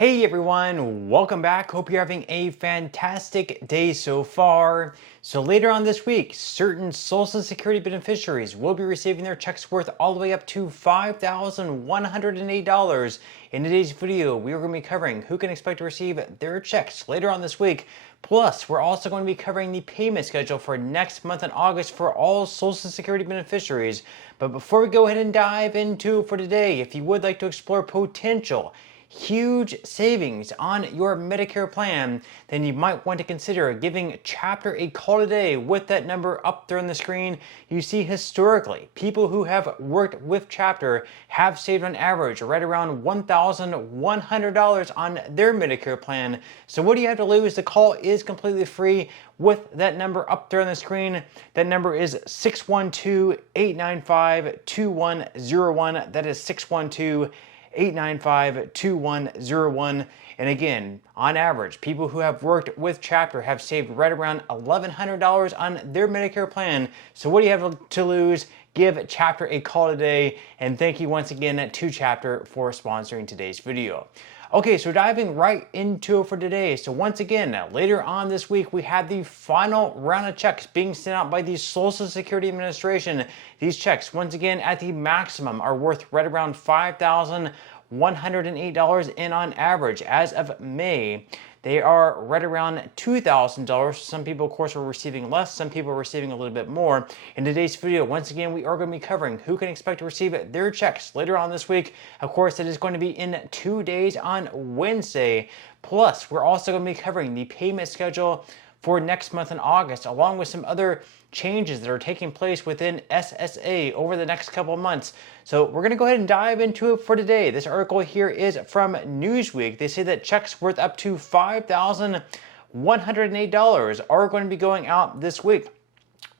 Hey everyone, welcome back. Hope you're having a fantastic day so far. So later on this week, certain Social Security beneficiaries will be receiving their checks worth all the way up to $5,108. In today's video, we are going to be covering who can expect to receive their checks later on this week. Plus, we're also going to be covering the payment schedule for next month in August for all Social Security beneficiaries. But before we go ahead and dive into it for today, if you would like to explore potential huge savings on your Medicare plan, then you might want to consider giving Chapter a call today. With that number up there on the screen, you see historically, people who have worked with Chapter have saved on average right around $1,100 on their Medicare plan. So what do you have to lose? The call is completely free. With that number up there on the screen, that number is 612-895-2101. That is 612-895-2101. And again, on average, people who have worked with Chapter have saved right around $1,100 on their Medicare plan. So what do you have to lose? Give Chapter a call today. And thank you once again to Chapter for sponsoring today's video. Okay, so diving right into it for today. So once again, later on this week, we have the final round of checks being sent out by the Social Security Administration. These checks, once again, at the maximum, are worth right around $5,108, and on average, as of May, they are right around $2,000. Some people, of course, are receiving less. Some people are receiving a little bit more. In today's video, once again, we are going to be covering who can expect to receive their checks later on this week. Of course, it is going to be in 2 days on Wednesday. Plus, we're also going to be covering the payment schedule for next month in August, along with some other changes that are taking place within SSA over the next couple of months. So we're going to go ahead and dive into it for today. This article here is from Newsweek. They say that checks worth up to $5,108 are going to be going out this week.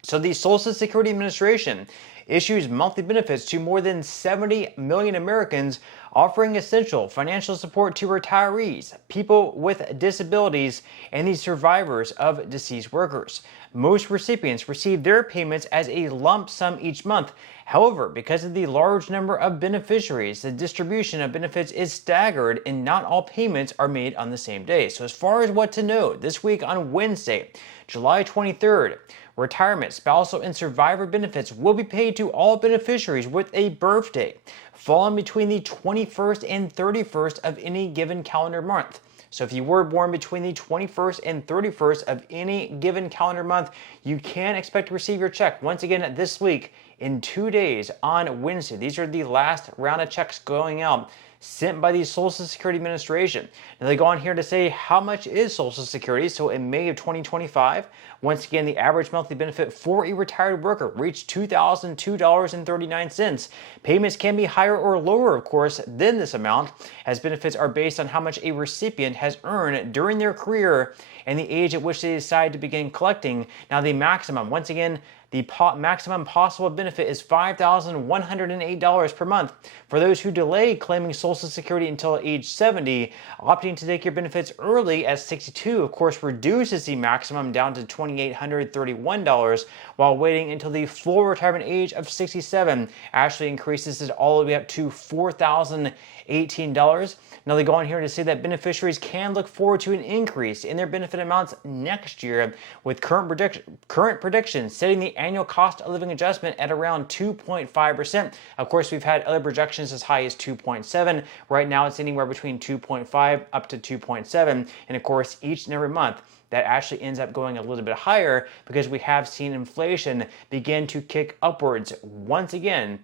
So the Social Security Administration issues monthly benefits to more than 70 million Americans, offering essential financial support to retirees, people with disabilities, and the survivors of deceased workers. Most recipients receive their payments as a lump sum each month. However, because of the large number of beneficiaries, the distribution of benefits is staggered and not all payments are made on the same day. So as far as what to know, this week on Wednesday, July 23rd, retirement, spousal, and survivor benefits will be paid to all beneficiaries with a birthday falling between the 21st and 31st of any given calendar month. So if you were born between the 21st and 31st of any given calendar month, you can expect to receive your check once again this week in 2 days on Wednesday. These are the last round of checks going out sent by the Social Security Administration. Now they go on here to say how much is Social Security. So in May of 2025, once again, the average monthly benefit for a retired worker reached $2,002.39. Payments can be higher or lower, of course, than this amount, as benefits are based on how much a recipient has earned during their career and the age at which they decide to begin collecting. Now the maximum, once again, the maximum possible benefit is $5,108 per month. For those who delay claiming Social Security until age 70, opting to take your benefits early at 62, of course, reduces the maximum down to $2,831, while waiting until the full retirement age of 67 actually increases it all the way up to $4,018. Now they go on here to say that beneficiaries can look forward to an increase in their benefit amounts next year, with current predictions setting the annual cost of living adjustment at around 2.5%. Of course, we've had other projections as high as 2.7. Right now, it's anywhere between 2.5 up to 2.7. And of course, each and every month, that actually ends up going a little bit higher because we have seen inflation begin to kick upwards once again.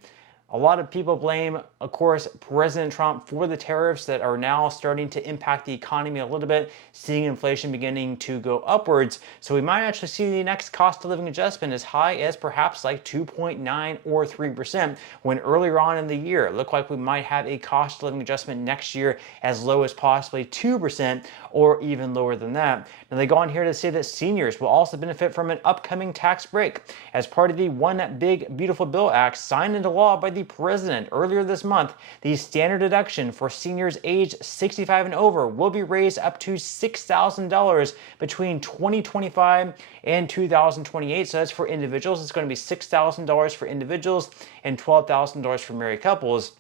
A lot of people blame, of course, President Trump for the tariffs that are now starting to impact the economy a little bit, seeing inflation beginning to go upwards. So we might actually see the next cost of living adjustment as high as perhaps like 2.9 or 3%, when earlier on in the year, it looked like we might have a cost of living adjustment next year as low as possibly 2% or even lower than that. Now they go on here to say that seniors will also benefit from an upcoming tax break as part of the One Big Beautiful Bill Act signed into law by the President earlier this month. The standard deduction for seniors aged 65 and over will be raised up to $6,000 between 2025 and 2028. So that's for individuals. It's going to be $6,000 for individuals and $12,000 for married couples.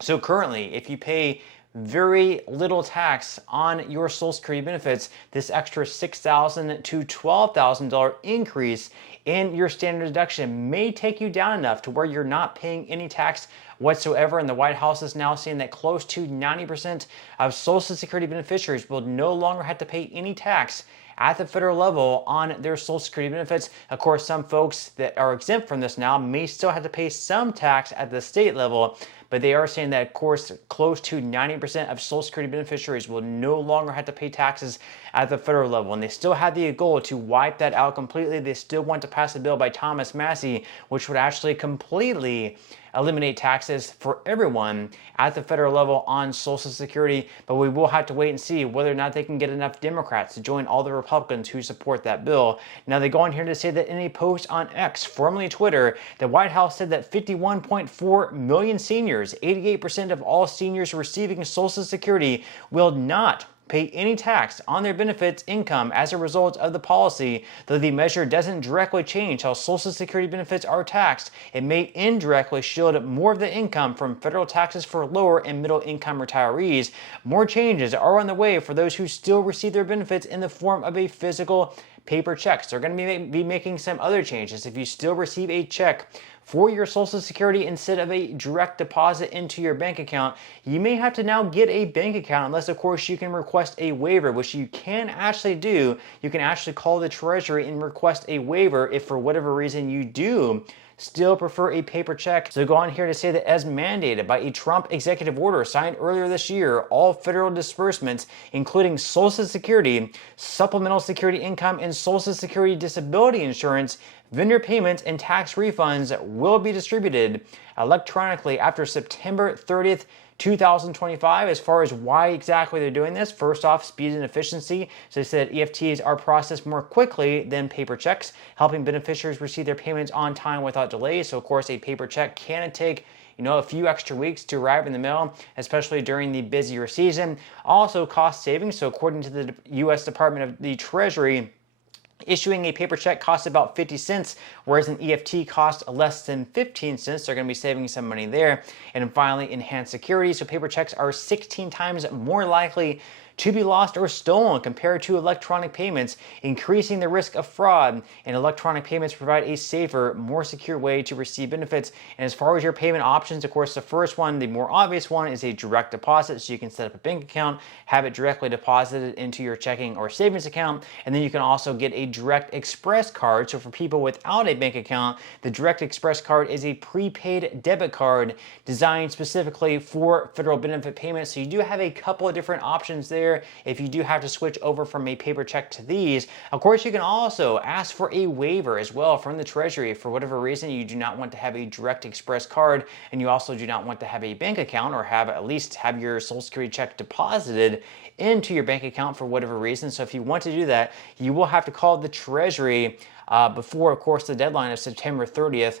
So currently, if you pay very little tax on your Social Security benefits. This extra $6,000 to $12,000 increase in your standard deduction may take you down enough to where you're not paying any tax whatsoever. And the White House is now saying that close to 90% of Social Security beneficiaries will no longer have to pay any tax at the federal level on their Social Security benefits. Of course, some folks that are exempt from this now may still have to pay some tax at the state level, but they are saying that, of course, close to 90% of Social Security beneficiaries will no longer have to pay taxes at the federal level. And they still have the goal to wipe that out completely. They still want to pass a bill by Thomas Massie, which would actually completely eliminate taxes for everyone at the federal level on Social Security. But we will have to wait and see whether or not they can get enough Democrats to join all the Republicans who support that bill. Now, they go on here to say that in a post on X, formerly Twitter, the White House said that 51.4 million seniors, 88% of all seniors receiving Social Security, will not pay any tax on their benefits income as a result of the policy. Though the measure doesn't directly change how Social Security benefits are taxed, it may indirectly shield more of the income from federal taxes for lower and middle income retirees. More changes are on the way for those who still receive their benefits in the form of a physical paper check. So they're going to be making some other changes. If you still receive a check for your Social Security instead of a direct deposit into your bank account, you may have to now get a bank account, unless of course you can request a waiver, which you can actually do. You can actually call the Treasury and request a waiver if for whatever reason you do still prefer a paper check. So go on here to say that as mandated by a Trump executive order signed earlier this year, all federal disbursements, including Social Security, supplemental security income, and Social Security disability insurance, vendor payments, and tax refunds will be distributed electronically after September 30th, 2025. As far as why exactly they're doing this, first off, speed and efficiency. So they said EFTs are processed more quickly than paper checks, helping beneficiaries receive their payments on time without delay. So of course, a paper check can take a few extra weeks to arrive in the mail, especially during the busier season. Also, cost savings. So according to the U.S. Department of the Treasury, issuing a paper check costs about 50 cents, whereas an EFT costs less than 15 cents. They're going to be saving some money there. And then finally, enhanced security. So paper checks are 16 times more likely to be lost or stolen compared to electronic payments, increasing the risk of fraud. And electronic payments provide a safer, more secure way to receive benefits. And as far as your payment options, of course, the first one, the more obvious one, is a direct deposit. So you can set up a bank account, have it directly deposited into your checking or savings account. And then you can also get a direct express card. So for people without a bank account, the direct express card is a prepaid debit card designed specifically for federal benefit payments. So you do have a couple of different options there if you do have to switch over from a paper check to these. Of course, you can also ask for a waiver as well from the Treasury. For whatever reason, you do not want to have a direct express card, and you also do not want to have a bank account or at least have your Social Security check deposited into your bank account for whatever reason. So if you want to do that, you will have to call the Treasury before, of course, the deadline of September 30th.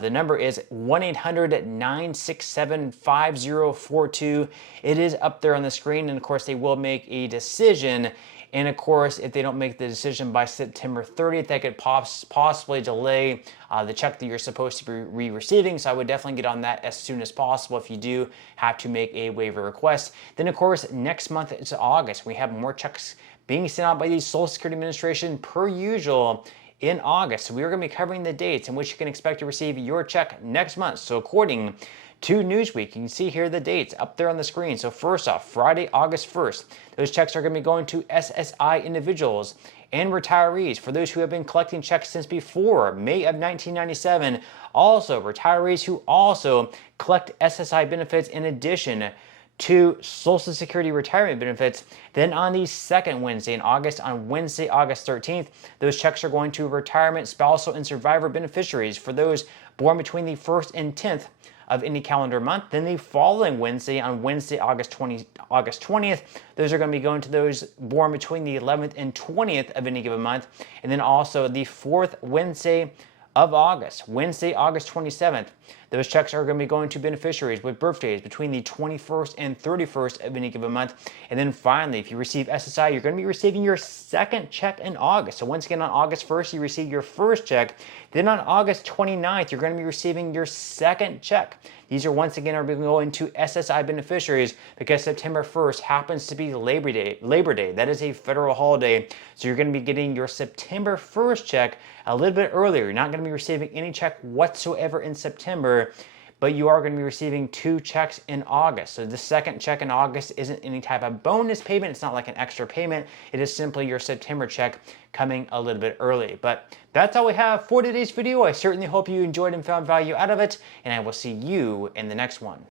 The number is 1-800-967-5042. It is up there on the screen, and of course, they will make a decision. And of course, if they don't make the decision by September 30th, that could possibly delay the check that you're supposed to be receiving. So I would definitely get on that as soon as possible if you do have to make a waiver request. Then, of course, next month it's August. We have more checks being sent out by the Social Security Administration per usual in August. So we are going to be covering the dates in which you can expect to receive your check next month. So according to Newsweek, you can see here the dates up there on the screen. So first off, Friday, August 1st, those checks are going to be going to SSI individuals and retirees. For those who have been collecting checks since before May of 1997, also retirees who also collect SSI benefits in addition to Social Security retirement benefits. Then on the second Wednesday in August, on Wednesday, August 13th, those checks are going to retirement, spousal, and survivor beneficiaries for those born between the 1st and 10th of any calendar month. Then the following Wednesday, on Wednesday, August 20th, those are going to be going to those born between the 11th and 20th of any given month. And then also the fourth Wednesday of August, Wednesday, August 27th, Those checks are going to be going to beneficiaries with birthdays between the 21st and 31st of any given month. And then finally, if you receive SSI, you're going to be receiving your second check in August. So once again, on August 1st, you receive your first check. Then on August 29th, you're going to be receiving your second check. These are once again are going to SSI beneficiaries because September 1st happens to be Labor Day. That is a federal holiday. So you're going to be getting your September 1st check a little bit earlier. You're not going to be receiving any check whatsoever in September, but you are going to be receiving 2 checks in August. So the second check in August isn't any type of bonus payment. It's not like an extra payment. It is simply your September check coming a little bit early. But that's all we have for today's video. I certainly hope you enjoyed and found value out of it, and I will see you in the next one.